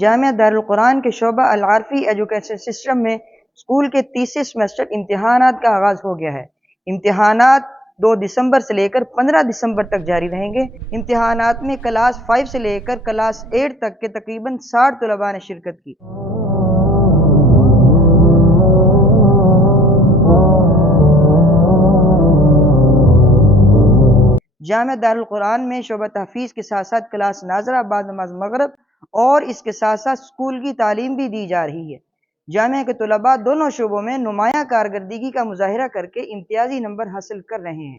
جامعہ دارالقران کے شعبہ العارفی education system میں اسکول کے تیسرے سیمسٹر امتحانات کا آغاز ہو گیا ہے۔ امتحانات 2 دسمبر سے لے کر 15 دسمبر تک جاری رہیں گے۔ امتحانات میں کلاس 5 سے لے کر کلاس 8 تک کے تقریباً 60 طلباء نے شرکت کی۔ جامعہ دارالقران میں شعبہ تحفیظ کے ساتھ ساتھ کلاس ناظرہ بعد نماز مغرب اور اس کے ساتھ ساتھ اسکول کی تعلیم بھی دی جا رہی ہے۔ جامعہ کے طلباء دونوں شعبوں میں نمایاں کارکردگی کا مظاہرہ کر کے امتیازی نمبر حاصل کر رہے ہیں۔